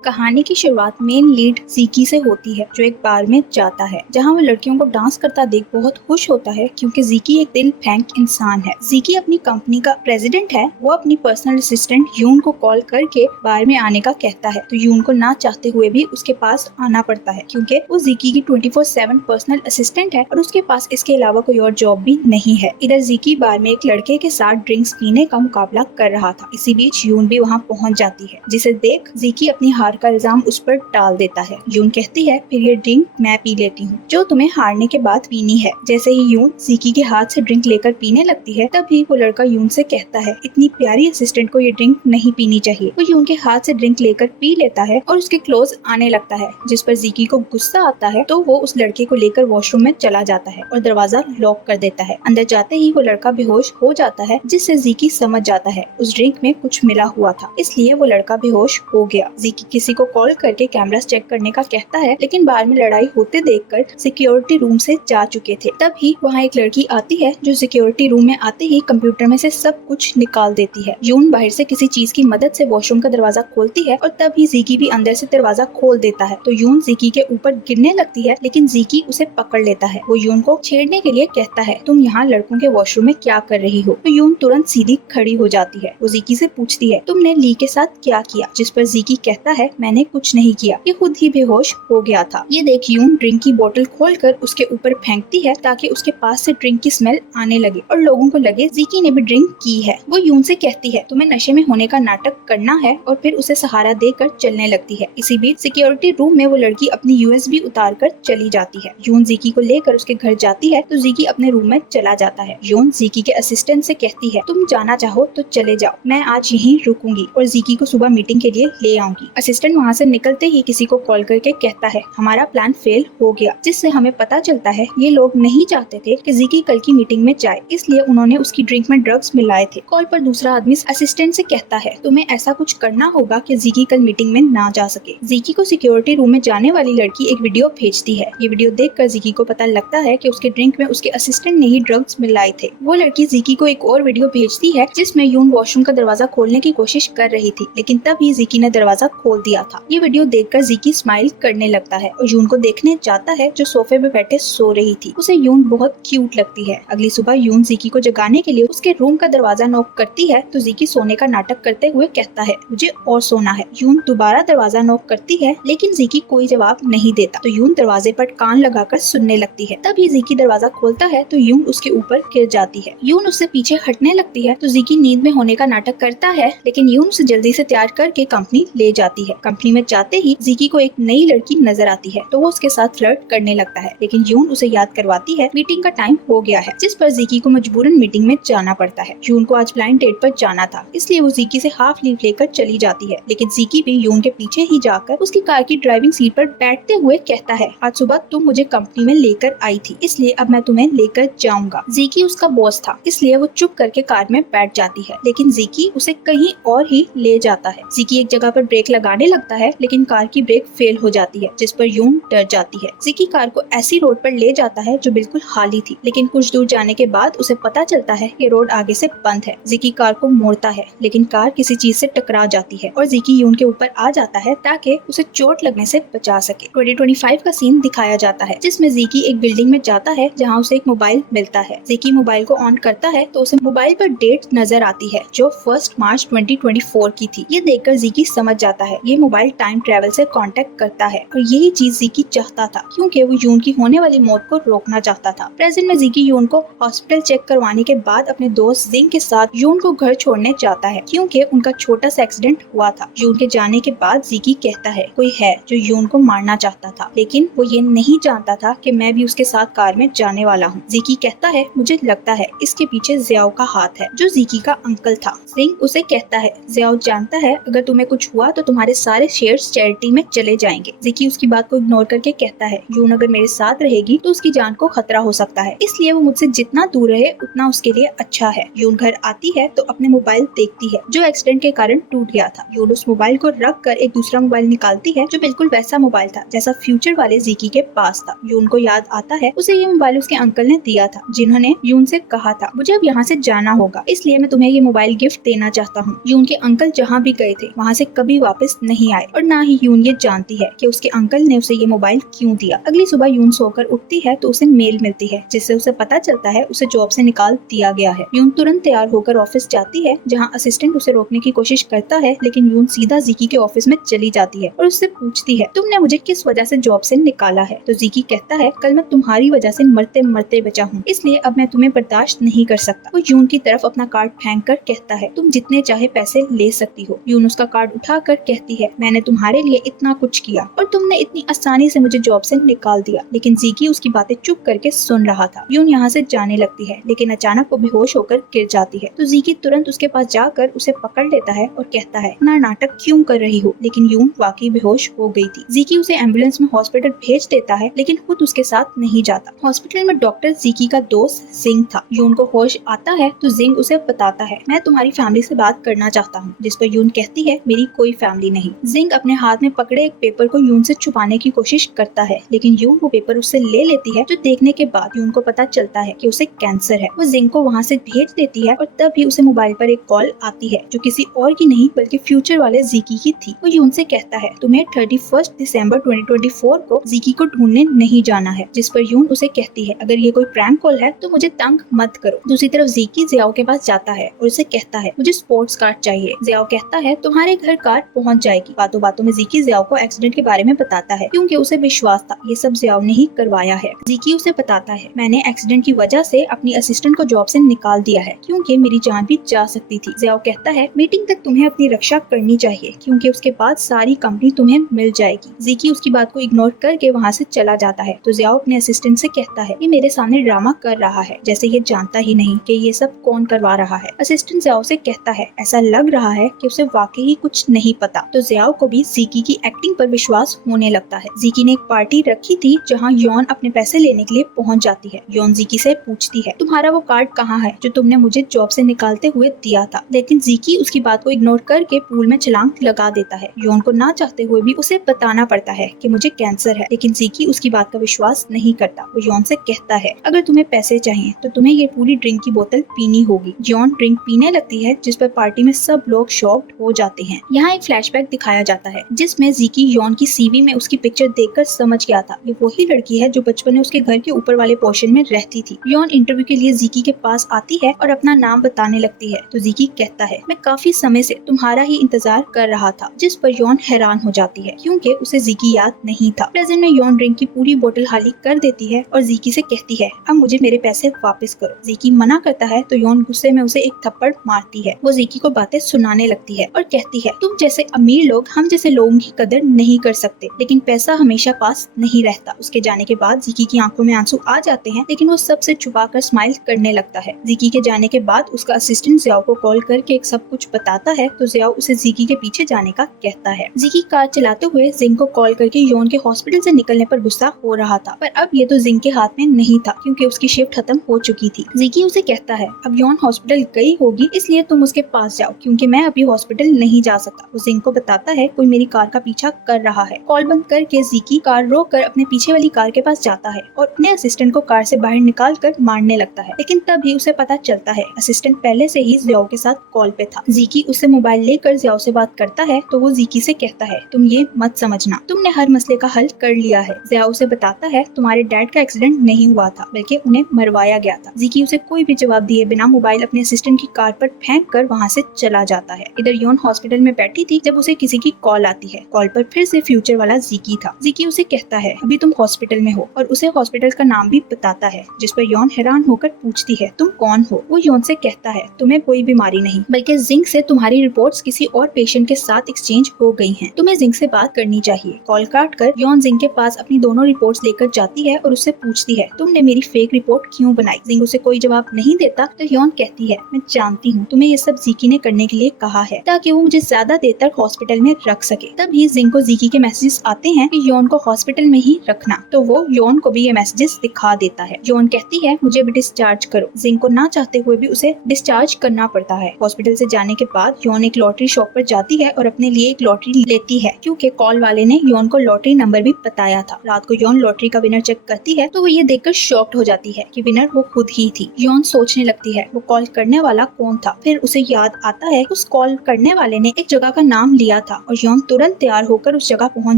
कहानी की शुरुआत मेन लीड जीकी से होती है, जो एक बार में जाता है जहां वो लड़कियों को डांस करता देख बहुत खुश होता है क्योंकि जीकी एक दिल फेंक इंसान है। जीकी अपनी कंपनी का प्रेसिडेंट है। वो अपनी पर्सनल असिस्टेंट यून को कॉल करके बार में आने का कहता है, तो यून को ना चाहते हुए भी उसके पास आना पड़ता है क्योंकि वो जीकी की 24/7 पर्सनल असिस्टेंट है और उसके पास इसके अलावा कोई और जॉब भी नहीं है। इधर जीकी बार में एक लड़के के साथ ड्रिंक्स पीने का मुकाबला कर रहा था। इसी बीच यून भी वहाँ पहुँच जाती है, जिसे देख जीकी अपनी हार का इल्जाम उस पर टाल देता है। यून कहती है, फिर ये ड्रिंक मैं पी लेती हूँ जो तुम्हें हारने के बाद पीनी है। जैसे ही यून जीकी के हाथ से ड्रिंक लेकर पीने लगती है, तभी वो लड़का यून से कहता है, इतनी प्यारी असिस्टेंट को ये ड्रिंक नहीं पीनी चाहिए। वो यून के हाथ से ड्रिंक लेकर पी लेता है और उसके क्लोज आने लगता है, जिस पर जीकी को गुस्सा आता है तो वो उस लड़के को लेकर वॉशरूम में चला जाता है और दरवाजा लॉक कर देता है। अंदर जाते ही वो लड़का बेहोश हो जाता है, जिससे जीकी समझ जाता है उस ड्रिंक में कुछ मिला हुआ था, इसलिए वो लड़का बेहोश हो गया। जीकी किसी को कॉल करके कैमरास चेक करने का कहता है, लेकिन बाहर में लड़ाई होते देखकर सिक्योरिटी रूम से जा चुके थे। तभी वहाँ एक लड़की आती है जो सिक्योरिटी रूम में आते ही कंप्यूटर में से सब कुछ निकाल देती है। यून बाहर से किसी चीज की मदद से वॉशरूम का दरवाजा खोलती है और तभी जीकी भी अंदर से दरवाजा खोल देता है, तो यून जीकी के ऊपर गिरने लगती है, लेकिन जीकी उसे पकड़ लेता है। वो यून को छेड़ने के लिए कहता है, तुम यहाँ लड़कों के वॉशरूम में क्या कर रही हो? तो यून तुरंत सीधी खड़ी हो जाती है। वो जीकी से पूछती है, तुमने ली के साथ क्या किया? जिस पर जीकी कहता है, मैंने कुछ नहीं किया, ये खुद ही बेहोश हो गया था। ये देख यून ड्रिंक की बोतल खोलकर उसके ऊपर फेंकती है ताकि उसके पास से ड्रिंक की स्मेल आने लगे और लोगों को लगे जीकी ने भी ड्रिंक की है। वो यून से कहती है, तुम्हें नशे में होने का नाटक करना है, और फिर उसे सहारा देकर चलने लगती है। इसी बीच सिक्योरिटी रूम में वो लड़की अपनी यूएसबी उतार कर चली जाती है। यून जीकी को लेकर उसके घर जाती है तो जीकी अपने रूम में चला जाता है। यून जीकी के असिस्टेंट से कहती है, तुम जाना चाहो तो चले जाओ, मैं आज यहीं रुकूंगी और जीकी को सुबह मीटिंग के लिए ले आऊंगी। असिस्टेंट वहाँ से निकलते ही किसी को कॉल करके कहता है, हमारा प्लान फेल हो गया, जिससे हमें पता चलता है ये लोग नहीं चाहते थे कि जीकी कल की मीटिंग में जाए, इसलिए उन्होंने उसकी ड्रिंक में ड्रग्स मिलाए थे। कॉल पर दूसरा आदमी असिस्टेंट से कहता है, तुम्हें ऐसा कुछ करना होगा कि जीकी कल मीटिंग में ना जा सके। जीकी को सिक्योरिटी रूम में जाने वाली लड़की एक वीडियो भेजती है। ये वीडियो देखकर जीकी को पता लगता है कि उसके ड्रिंक में उसके असिस्टेंट ने ही ड्रग्स मिलाए थे। वो लड़की जीकी को एक और वीडियो भेजती है जिसमें यून वॉशरूम का दरवाजा खोलने की कोशिश कर रही थी, लेकिन तभी जीकी ने दरवाजा खोल दिया था। ये वीडियो देखकर जीकी स्माइल करने लगता है और यून को देखने जाता है जो सोफे पे बैठे सो रही थी। उसे यून बहुत क्यूट लगती है। अगली सुबह यून जीकी को जगाने के लिए उसके रूम का दरवाजा नॉक करती है, तो जीकी सोने का नाटक करते हुए कहता है, मुझे और सोना है। यून दोबारा दरवाजा नॉक करती है, लेकिन जीकी कोई जवाब नहीं देता, तो यून दरवाजे पर कान लगाकर सुनने लगती है। तभी जीकी दरवाजा खोलता है तो यून उसके ऊपर गिर जाती है। यून उससे पीछे हटने लगती है, तो जीकी नींद में होने का नाटक करता है, लेकिन यून उसे जल्दी से तैयार करके कंपनी ले जाती है। कंपनी में जाते ही जीकी को एक नई लड़की नजर आती है, तो वो उसके साथ फ्लर्ट करने लगता है, लेकिन यून उसे याद करवाती है मीटिंग का टाइम हो गया है, जिस पर जीकी को मजबूरन मीटिंग में जाना पड़ता है। यून को आज ब्लाइंड डेट पर जाना था, इसलिए वो जीकी से हाफ लीव लेकर चली जाती है, लेकिन जीकी भी यून के पीछे ही जाकर उसकी कार की ड्राइविंग सीट पर बैठते हुए कहता है, आज सुबह तुम मुझे कंपनी में लेकर आई थी, इसलिए अब मैं तुम्हें लेकर जाऊंगा। जीकी उसका बॉस था, इसलिए वो चुप करके कार में बैठ जाती है, लेकिन जीकी उसे कहीं और ही ले जाता है। जीकी एक जगह पर ब्रेक लगाने लगता है, लेकिन कार की ब्रेक फेल हो जाती है, जिस पर यून डर जाती है। जीकी कार को ऐसी रोड पर ले जाता है जो बिल्कुल खाली थी, लेकिन कुछ दूर जाने के बाद उसे पता चलता है कि रोड आगे से बंद है। जीकी कार को मोड़ता है, लेकिन कार किसी चीज से टकरा जाती है और जीकी यून के ऊपर आ जाता है ताकि उसे चोट लगने से बचा सके। 2025 का सीन दिखाया जाता है, जिसमें जीकी एक बिल्डिंग में जाता है जहाँ उसे एक मोबाइल मिलता है। जीकी मोबाइल को ऑन करता है तो उसे मोबाइल पर डेट नजर आती है जो 1 मार्च 2024 की थी। ये देखकर जीकी समझ जाता है ये मोबाइल टाइम ट्रेवल से कांटेक्ट करता है, और यही चीज जीकी चाहता था क्योंकि वो यून की होने वाली मौत को रोकना चाहता था। प्रेजेंट में जीकी यून को हॉस्पिटल चेक करवाने के बाद अपने दोस्त जिंग के साथ यून को घर छोड़ने जाता है, क्योंकि उनका छोटा सा एक्सीडेंट हुआ था। यून के जाने के बाद जीकी कहता है, कोई है जो यून को मारना चाहता था, लेकिन वो ये नहीं जानता था कि मैं भी उसके साथ कार में जाने वाला हूँ। जीकी कहता है, मुझे लगता है इसके पीछे जियाओ का हाथ है, जो जीकी का अंकल था। जिंग उसे कहता है, जियाओ जानता है अगर तुम्हें कुछ हुआ तो तुम्हारे सारे शेयर्स चैरिटी में चले जाएंगे। जीकी उसकी बात को इग्नोर करके कहता है, यून अगर मेरे साथ रहेगी तो उसकी जान को खतरा हो सकता है, इसलिए वो मुझसे जितना दूर रहे उतना उसके लिए अच्छा है। यून घर आती है तो अपने मोबाइल देखती है जो एक्सीडेंट के कारण टूट गया था। यून उस मोबाइल को रख कर एक दूसरा मोबाइल निकालती है जो बिल्कुल वैसा मोबाइल था जैसा फ्यूचर वाले जीकी के पास था। यून को याद आता है उसे ये मोबाइल उसके अंकल ने दिया था, जिन्होंने यून से कहा था, मुझे अब यहाँ से जाना होगा, इसलिए मैं तुम्हें ये मोबाइल गिफ्ट देना चाहता हूँ। यून के अंकल जहाँ भी गए थे वहाँ से कभी वापस नहीं आए और ना ही यून ये जानती है कि उसके अंकल ने उसे ये मोबाइल क्यों दिया। अगली सुबह यून सोकर उठती है तो उसे मेल मिलती है जिससे उसे पता चलता है उसे जॉब से निकाल दिया गया है। यून तुरंत तैयार होकर ऑफिस जाती है जहाँ असिस्टेंट उसे रोकने की कोशिश करता है, लेकिन यून सीधा जीकी के ऑफिस में चली जाती है और उससे पूछती है तुमने मुझे किस वजह से जॉब से निकाला है। तो जीकी कहता है कल मैं तुम्हारी वजह से मरते मरते बचा हूँ, इसलिए अब मैं तुम्हें बर्दाश्त नहीं कर सकता। वो यून की तरफ अपना कार्ड फेंक कर कहता है तुम जितने चाहे पैसे ले सकती हो। यून उसका कार्ड उठाकर कहती है मैंने तुम्हारे लिए इतना कुछ किया और तुमने इतनी आसानी से मुझे जॉब से निकाल दिया। लेकिन जीकी उसकी बातें चुप करके सुन रहा था। यून यहाँ से जाने लगती है लेकिन अचानक वो बेहोश होकर गिर जाती है। तो जीकी तुरंत उसके पास जाकर उसे पकड़ लेता है और कहता है इतना नाटक क्यों कर रही हो। लेकिन यून वाकई बेहोश हो गई थी। जीकी उसे एम्बुलेंस में हॉस्पिटल भेज देता है लेकिन खुद उसके साथ नहीं जाता। हॉस्पिटल में डॉक्टर जीकी का दोस्त जिंग था। यून को होश आता है तो जिंग उसे बताता है मैं तुम्हारी फैमिली से बात करना चाहता हूँ। जिस पर यून कहती है मेरी कोई फैमिली नहीं। जिंग अपने हाथ में पकड़े एक पेपर को यून से छुपाने की कोशिश करता है लेकिन यून वो पेपर उससे ले लेती है, जो देखने के बाद यून को पता चलता है कि उसे कैंसर है। वो जिंग को वहाँ से भेज देती है और तभी उसे मोबाइल पर एक कॉल आती है जो किसी और की नहीं बल्कि फ्यूचर वाले जीकी की थी। वो यून से कहता है तुम्हें 31 दिसंबर 2024 को जीकी को ढूंढने नहीं जाना है। जिस पर यून उसे कहती है अगर ये कोई प्रैंक कॉल है तो मुझे तंग मत करो। दूसरी तरफ जीकी जियाओ के पास जाता है और उसे कहता है मुझे स्पोर्ट्स कार चाहिए। जियाओ कहता है तुम्हारे घर कार पहुंच जाएगी। बातों बातों में जीकी जियाओ को एक्सीडेंट के बारे में बताता है क्योंकि उसे विश्वास था ये सब जियाओ ने ही करवाया है। जीकी उसे बताता है मैंने एक्सीडेंट की वजह से अपनी असिस्टेंट को जॉब से निकाल दिया है क्योंकि मेरी जान भी जा सकती थी। जियाओ कहता है मीटिंग तक तुम्हें अपनी रक्षा करनी चाहिए क्योंकि उसके बाद सारी कंपनी तुम्हें मिल जाएगी। जीकी उसकी बात को इग्नोर करके वहाँ से चला जाता है तो जियाओ अपने असिस्टेंट से कहता है ये मेरे सामने ड्रामा कर रहा है जैसे ये जानता ही नहीं कि ये सब कौन करवा रहा है। असिस्टेंट जियाओ से कहता है ऐसा लग रहा है कि उसे वाकई ही कुछ नहीं पता। तो जियाओ को भी जीकी की एक्टिंग पर विश्वास होने लगता है। जीकी ने एक पार्टी रखी थी जहाँ योन अपने पैसे लेने के लिए पहुँच जाती है। योन जीकी से पूछती है तुम्हारा वो कार्ड कहाँ है जो तुमने मुझे जॉब से निकालते हुए दिया था। लेकिन जीकी उसकी बात को इग्नोर करके पूल में छलांग लगा देता है। योन को ना चाहते हुए भी उसे बताना पड़ता है कि मुझे कैंसर है, लेकिन जीकी उसकी बात का विश्वास नहीं करता। वो योन से कहता है अगर तुम्हें पैसे चाहिए तो तुम्हें ये पूरी ड्रिंक की बोतल पीनी होगी। योन ड्रिंक पीने लगती है जिस पर पार्टी में सब लोग शॉक्ड हो जाते हैं। यहाँ एक फ्लैशबैक दिखाया जाता है जिसमें जीकी योन की सीवी में उसकी पिक्चर देखकर समझ गया था ये वही लड़की है जो बचपन में उसके घर के ऊपर वाले पोर्शन में रहती थी। योन इंटरव्यू के लिए जीकी के पास आती है और अपना नाम बताने लगती है तो जीकी कहता है मैं काफी समय से तुम्हारा ही इंतजार कर रहा था। जिस पर योन हैरान हो जाती है क्योंकि उसे जीकी याद नहीं था। प्रेजेंट में योन ड्रिंक की पूरी बोतल खाली कर देती है और जीकी से कहती है अब मुझे मेरे पैसे वापस करो। जीकी मना करता है तो योन गुस्से में उसे एक थप्पड़ मारती है। वो जीकी को बातें सुनाने लगती है और कहती है तुम जैसे अमीर लोग हम जैसे लोगों की कदर नहीं कर सकते, लेकिन पैसा हमेशा पास नहीं रहता। उसके जाने के बाद जीकी की आंखों में आंसू आ जाते हैं लेकिन वो सबसे छुपाकर स्माइल करने लगता है। जीकी के जाने के बाद उसका असिस्टेंट जियाओ को कॉल करके सब कुछ बताता है तो जियाओ उसे जीकी के पीछे जाने का कहता है। जीकी कार चलाते हुए जिंग को कॉल करके योन के हॉस्पिटल से निकलने पर गुस्सा हो रहा था, पर अब ये तो जिंग के हाथ में नहीं था क्योंकि उसकी शिफ्ट खत्म हो चुकी थी। जीकी उसे कहता है अब योन हॉस्पिटल गई होगी इसलिए तुम उसके पास जाओ क्योंकि मैं अभी हॉस्पिटल नहीं जा सकता। वो जिंग को बताता है कोई मेरी कार का पीछा कर रहा है। कॉल बंद करके जीकी कार रोक कर अपने पीछे वाली कार के पास जाता है और अपने असिस्टेंट को कार से बाहर निकाल कर मारने लगता है, लेकिन तभी उसे पता चलता है असिस्टेंट पहले से ही जियाओ के साथ कॉल पे था। जीकी उससे मोबाइल लेकर जियाओ से बात करता है तो वो जीकी से कहता है तुम ये मत समझना, तुमने हर मसले का हल कर लिया है। जियाओ उसे बताता है तुम्हारे डैड का एक्सीडेंट नहीं हुआ था बल्कि उन्हें मरवाया गया था। जीकी उसे कोई भी जवाब दिए बिना मोबाइल अपने असिस्टेंट की कार पर फेंक कर वहाँ से चला जाता है। इधर योन हॉस्पिटल में बैठी थी जब उसे किसी की कॉल आती है। कॉल पर फिर से फ्यूचर वाला जीकी था। जीकी उसे कहता है अभी तुम हॉस्पिटल में हो और उसे हॉस्पिटल का नाम भी बताता है, जिस पर योन हैरान होकर पूछती है तुम कौन हो। वो योन से कहता है तुम्हें कोई बीमारी नहीं बल्कि जिंग से तुम्हारी रिपोर्ट्स किसी और पेशेंट के साथ एक्सचेंज हो गई हैं। तुम्हें जिंग से बात करनी चाहिए। कॉल काट कर योन जिंग के पास अपनी दोनों रिपोर्ट्स लेकर जाती है और उससे पूछती है तुमने मेरी फेक रिपोर्ट क्यों बनाई। जिंग उसे कोई जवाब नहीं देता तो योन कहती है मैं जानती हूँ तुम्हें ये सब जीकी ने करने के लिए कहा है ताकि वो मुझे ज्यादा देर तक हॉस्पिटल में रख सके। तभी जिंग को जीकी के मैसेजेस आते हैं कि योन को हॉस्पिटल में ही रखना, तो वो योन को भी ये मैसेजेस दिखा देता है। योन कहती है मुझे भी डिस्चार्ज करो। जिंग को ना चाहते हुए भी उसे डिस्चार्ज करना पड़ता है। हॉस्पिटल से जाने के बाद योन एक लॉटरी शॉप पर जाती है और अपने लिए एक लॉटरी लेती है क्योंकि कॉल वाले ने योन को लॉटरी नंबर भी बताया था। रात को योन लॉटरी का विनर चेक करती है तो वो ये देखकर शॉक्ड हो जाती है कि विनर वो खुद ही थी। योन सोचने लगती है वो कॉल करने वाला कौन था। फिर उसे याद आता है उस कॉल करने वाले ने एक जगह का नाम लिया किया था और योन तुरंत तैयार होकर उस जगह पहुंच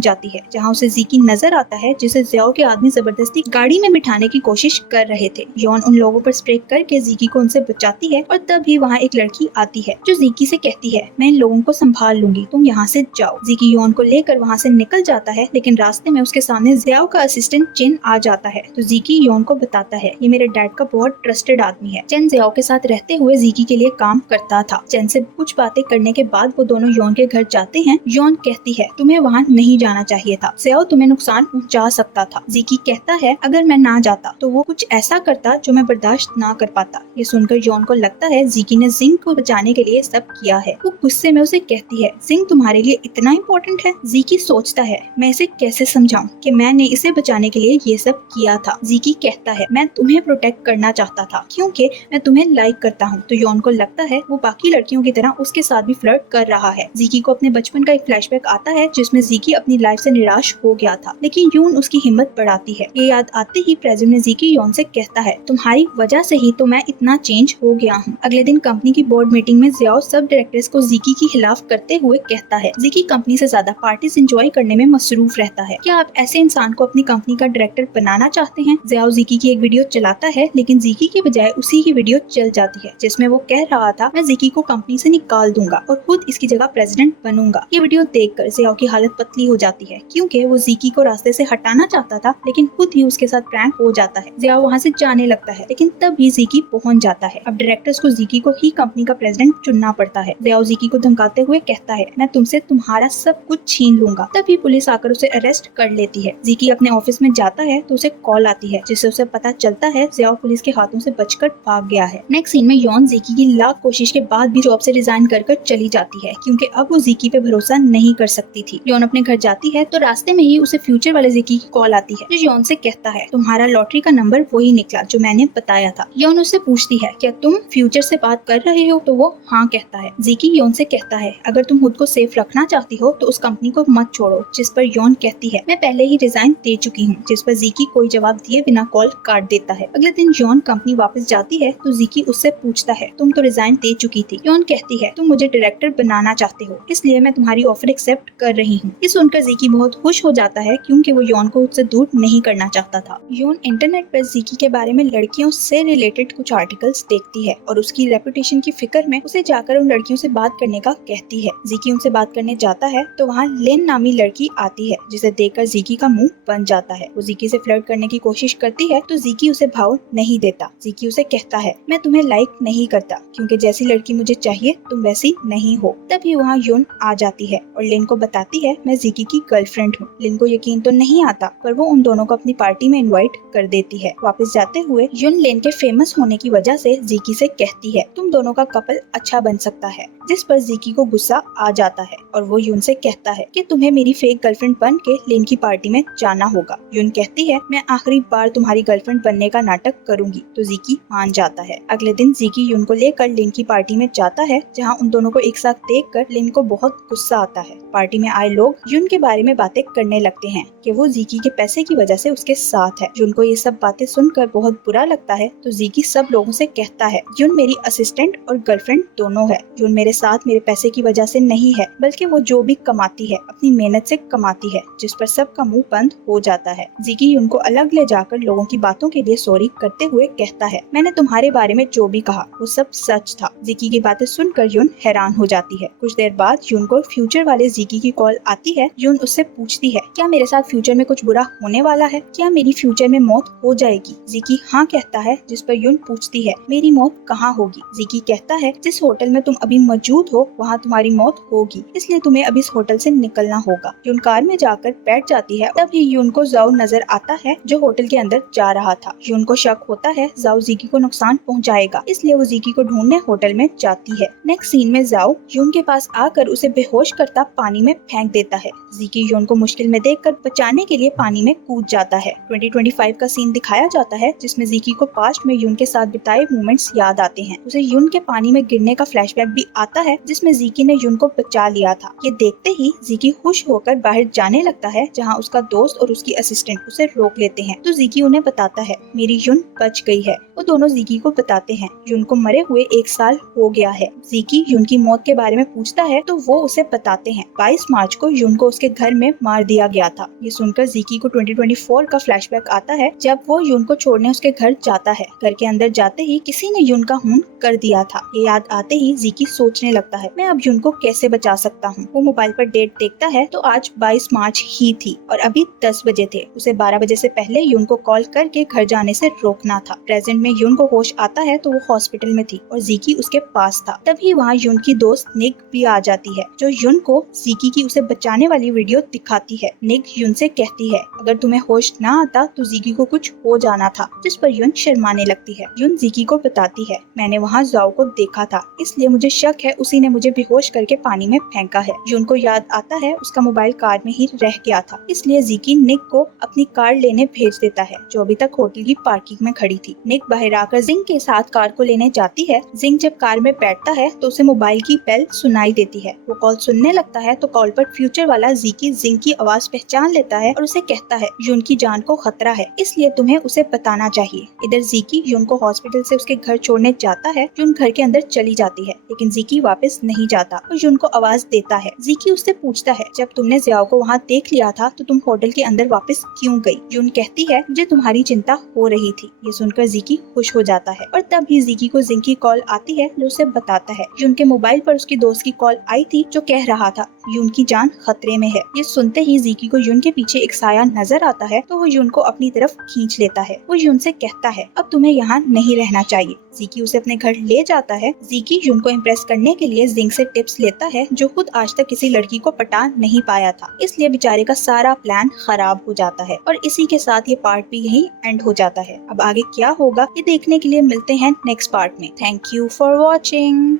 जाती है जहां उसे ज़ीकी नजर आता है जिसे ज़ियाओ के आदमी जबरदस्ती गाड़ी में बिठाने की कोशिश कर रहे थे। योन उन लोगों पर स्प्रे करके ज़ीकी को उनसे बचाती है और तभी वहाँ एक लड़की आती है जो ज़ीकी से कहती है, मैं इन लोगों को संभाल लूंगी, तुम यहाँ से जाओ। ज़ीकी योन को लेकर वहाँ से निकल जाता है, लेकिन रास्ते में उसके सामने ज़ियाओ का असिस्टेंट चिन आ जाता है तो ज़ीकी योन को बताता है, ये मेरे डैड का बहुत ट्रस्टेड आदमी है। चिन ज़ियाओ के साथ रहते हुए ज़ीकी के लिए काम करता था। चिन से कुछ बातें करने के बाद वो दोनों योन के घर जाते हैं। योन कहती है, तुम्हें वहाँ नहीं जाना चाहिए था, ज़ियाओ तुम्हें नुकसान पहुँचा सकता था। ज़ीकी कहता है, अगर मैं ना जाता तो वो कुछ ऐसा करता जो मैं बर्दाश्त ना कर पाता। ये सुनकर योन को लगता है ज़ीकी ने जिंग को बचाने के लिए सब किया है। वो गुस्से में उसे कहती है, जिंग तुम्हारे लिए इतना इम्पोर्टेंट है? ज़ीकी सोचता है, मैं इसे कैसे समझाऊं कि मैंने इसे बचाने के लिए ये सब किया था। ज़ीकी कहता है, मैं तुम्हें प्रोटेक्ट करना चाहता था क्योंकि मैं तुम्हें लाइक करता हूँ। तो योन को लगता है वो बाकी लड़कियों की तरह उसके साथ भी फ्लर्ट कर रहा है। ज़ीकी को अपने बचपन का एक फ्लैशबैक आता है जिसमें ज़ीकी अपनी लाइफ से निराश हो गया था, लेकिन योन उसकी हिम्मत बढ़ाती है। ये याद आते ही प्रेजेंट में ज़ीकी योन से कहता है, तुम्हारी वजह से ही तो मैं इतना चेंज हो गया हूँ। अगले दिन कंपनी की बोर्ड मीटिंग में ज़ियाओ सब डायरेक्टर्स को ज़ीकी के खिलाफ करते हुए कहता है, ज़ीकी कंपनी से ज्यादा पार्टीज एंजॉय करने में मसरूफ रहता है, क्या आप ऐसे इंसान को अपनी कंपनी का डायरेक्टर बनाना चाहते हैं? ज़ियाओ ज़ीकी की एक वीडियो चलाता है, लेकिन ज़ीकी के बजाय उसी की वीडियो चल जाती है जिसमें वो कह रहा था, मैं ज़ीकी को कंपनी से निकाल दूंगा और खुद इसकी जगह प्रेसिडेंट बनूंगा। ये वीडियो देखकर ज़ियाओ की हालत पतली हो जाती है क्योंकि वो ज़ीकी को रास्ते से हटाना चाहता था, लेकिन खुद ही उसके साथ प्रैंक हो जाता है। ज़ियाओ वहाँ से जाने लगता है, लेकिन तभी ज़ीकी पहुँच जाता है। अब डायरेक्टर्स को ज़ीकी को ही कंपनी का प्रेसिडेंट चुनना पड़ता है। ज़ियाओ ज़ीकी को धमकाते हुए कहता है, मैं तुमसे तुम्हारा सब कुछ छीन लूंगा। तभी पुलिस आकर उसे अरेस्ट कर लेती है। ज़ीकी अपने ऑफिस में जाता है तो उसे कॉल आती है जिससे उसे पता चलता है ज़ियाओ पुलिस के हाथों से बचकर भाग गया है। नेक्स्ट सीन में योन ज़ीकी की लाख कोशिश के बाद भी जॉब से रिजाइन कर चली जाती है क्योंकि अब वो ज़ीकी पे भरोसा नहीं कर सकती थी। योन अपने घर जाती है तो रास्ते में ही उसे फ्यूचर वाले ज़ीकी की कॉल आती है जो योन से कहता है, तुम्हारा लॉटरी का नंबर वही निकला जो मैंने बताया था। योन उससे पूछती है, क्या तुम फ्यूचर से बात कर रहे हो? तो वो हाँ कहता है। ज़ीकी योन से कहता है, अगर तुम खुद को सेफ रखना चाहती हो तो उस कंपनी को मत छोड़ो। जिस पर योन कहती है, मैं पहले ही रिजाइन दे चुकी हूँ। जिस पर ज़ीकी कोई जवाब दिए बिना कॉल काट देता है। अगले दिन योन कंपनी वापस जाती है तो ज़ीकी उससे पूछता है, तुम तो रिजाइन दे चुकी थी। योन कहती है, तुम मुझे डायरेक्टर बनाना चाहते हो इसलिए मैं तुम्हारी ऑफर एक्सेप्ट कर रही हूँ। ये सुनकर ज़ीकी बहुत खुश हो जाता है क्योंकि वो योन को उससे दूर नहीं करना चाहता था। योन इंटरनेट पर ज़ीकी के बारे में लड़कियों से रिलेटेड कुछ आर्टिकल्स देखती है और उसकी रेपुटेशन की फिक्र में उसे जाकर उन लड़कियों से बात करने का कहती है। ज़ीकी उनसे बात करने जाता है तो वहाँ लेन नामी लड़की आती है जिसे देखकर ज़ीकी का मुंह बन जाता है। वो ज़ीकी से फ्लर्ट करने की कोशिश करती है तो ज़ीकी उसे भाव नहीं देता। ज़ीकी उसे कहता है, मैं तुम्हें लाइक नहीं करता क्योंकि जैसी लड़की मुझे चाहिए तुम वैसी नहीं हो। तभी वहाँ योन आ जाती है और लिन को बताती है, मैं ज़ीकी की गर्लफ्रेंड हूँ। लिन को यकीन तो नहीं आता पर वो उन दोनों को अपनी पार्टी में इनवाइट कर देती है। वापस जाते हुए योन लिन के फेमस होने की वजह से ज़ीकी से कहती है, तुम दोनों का कपल अच्छा बन सकता है। जिस पर ज़ीकी को गुस्सा आ जाता है और वो यून से कहता है कि तुम्हें मेरी फेक गर्लफ्रेंड बन के लिन की पार्टी में जाना होगा। यून कहती है, मैं आखिरी बार तुम्हारी गर्लफ्रेंड बनने का नाटक करूंगी। तो ज़ीकी मान जाता है। अगले दिन ज़ीकी यून को लेकर लिन की पार्टी में जाता है जहाँ उन दोनों को एक साथ देखकर लिन को बहुत गुस्सा आता है। पार्टी में आए लोग यून के बारे में बातें करने लगते हैं कि वो ज़ीकी के पैसे की वजह से उसके साथ है। यून को ये सब बातें सुनकर बहुत बुरा लगता है तो ज़ीकी सब लोगों से कहता है, यून मेरी असिस्टेंट और गर्लफ्रेंड दोनों है। यून मेरे साथ मेरे पैसे की वजह से नहीं है बल्कि वो जो भी कमाती है अपनी मेहनत से कमाती है। जिस पर सबका मुंह बंद हो जाता है। ज़ीकी यून को अलग ले जाकर लोगों की बातों के लिए सॉरी करते हुए कहता है, मैंने तुम्हारे बारे में जो भी कहा वो सब सच था। ज़ीकी की बातें सुनकर यून हैरान हो जाती है। कुछ देर बाद यून को फ्यूचर वाले ज़ीकी की कॉल आती है। यून उससे पूछती है, क्या मेरे साथ फ्यूचर में कुछ बुरा होने वाला है? क्या मेरी फ्यूचर में मौत हो जाएगी? ज़ीकी हाँ कहता है। जिस पर यून पूछती है, मेरी मौत कहाँ होगी? ज़ीकी कहता है, जिस होटल में तुम अभी मौजूद हो वहाँ तुम्हारी मौत होगी, इसलिए तुम्हें अब इस होटल से निकलना होगा। यून कार में जाकर बैठ जाती है। तभी यून को ज़ाओ नजर आता है जो होटल के अंदर जा रहा था। यून को शक होता है ज़ाओ ज़ीकी को नुकसान पहुँचाएगा, इसलिए वो ज़ीकी को ढूंढने होटल में जाती है। नेक्स्ट सीन में ज़ाओ यून के पास आकर उसे बेहोश करता पानी में फेंक देता है। ज़ीकी यून को मुश्किल में देखकर बचाने के लिए पानी में कूद जाता है। 2025 का सीन दिखाया जाता है जिसमें ज़ीकी को पास्ट में यून के साथ बिताए मोमेंट्स याद आते हैं। उसे यून के पानी में गिरने का फ्लैशबैक भी आता है जिसमें ज़ीकी ने यून को बचा लिया था। ये देखते ही ज़ीकी खुश होकर बाहर जाने लगता है जहाँ उसका दोस्त और उसकी असिस्टेंट उसे रोक लेते हैं। तो ज़ीकी उन्हें बताता है, मेरी यून बच गई है। वो दोनों ज़ीकी को बताते हैं यून को मरे हुए 1 साल हो गया है। ज़ीकी यून की मौत के बारे में पूछता है तो वो उसे बताते हैं 22 मार्च को यून को उसके घर में मार दिया गया था। ये सुनकर ज़िकी को 2024 का फ्लैशबैक आता है जब वो यून को छोड़ने उसके घर जाता है। घर के अंदर जाते ही किसी ने यून का खून कर दिया था। ये याद आते ही ज़िकी सोचने लगता है मैं अब यून को कैसे बचा सकता हूँ। वो मोबाइल पर डेट देखता है तो आज 22 मार्च ही थी और अभी 10 बजे थे। उसे 12 बजे से पहले यून को कॉल करके घर जाने से रोकना था। प्रेजेंट में यून को होश आता है तो वो हॉस्पिटल में थी और ज़िकी उसके पास था। तभी वहाँ यून की दोस्त निक भी आ जाती है जो यून को ज़िकी की उसे बचाने वाली वीडियो दिखाती है। निक यून से कहती है अगर तुम्हें होश ना आता तो ज़िकी को कुछ हो जाना था, जिस पर यून शर्माने लगती है। यून ज़िकी को बताती है मैंने वहाँ जाओ को देखा था, इसलिए मुझे शक है उसी ने मुझे बेहोश करके पानी में फेंका है। यून को याद आता है उसका मोबाइल कार में ही रह गया था, इसलिए ज़िकी निक को अपनी कार लेने भेज देता है जो अभी तक होटल की पार्किंग में खड़ी थी। निक बाहर आकर जिंग के साथ कार को लेने जाती है। जिंग जब कार में बैठता है तो उसे मोबाइल की बेल सुनाई देती है। वो कॉल सुनने लगता है तो कॉल पर फ्यूचर वाला ज़िकी जिंग की आवाज पहचान लेता है और उसे कहता है यून की जान को खतरा है, इसलिए तुम्हें उसे बताना चाहिए। इधर ज़िकी यून को हॉस्पिटल से उसके घर छोड़ने जाता है। यून घर के अंदर चली जाती है लेकिन ज़िकी वापस नहीं जाता और यून को आवाज देता है। ज़िकी उससे पूछता है जब तुमने ज़ियाओ को वहाँ देख लिया था तो तुम होटल के अंदर वापस क्यों गई? यून कहती है मुझे तुम्हारी चिंता हो रही थी। ये सुनकर ज़िकी खुश हो जाता है और तभी ज़िकी को जिंग की कॉल आती है जो उसे बताता है यून के मोबाइल पर उसकी दोस्त की कॉल आई थी जो कह रहा था यून की जान खतरे में है। ये सुनते ही ज़िकी को यून के पीछे एक साया नजर आता है तो वो यून को अपनी तरफ खींच लेता है। वो यून से कहता है अब तुम्हें यहाँ नहीं रहना चाहिए। ज़िकी उसे अपने घर ले जाता है। ज़िकी यून को इम्प्रेस करने के लिए जिंग से टिप्स लेता है जो खुद आज तक किसी लड़की को पटा नहीं पाया था, इसलिए बेचारे का सारा प्लान खराब हो जाता है और इसी के साथ ये पार्ट भी यहीं एंड हो जाता है। अब आगे क्या होगा ये देखने के लिए मिलते हैं नेक्स्ट पार्ट में। Thank you for watching.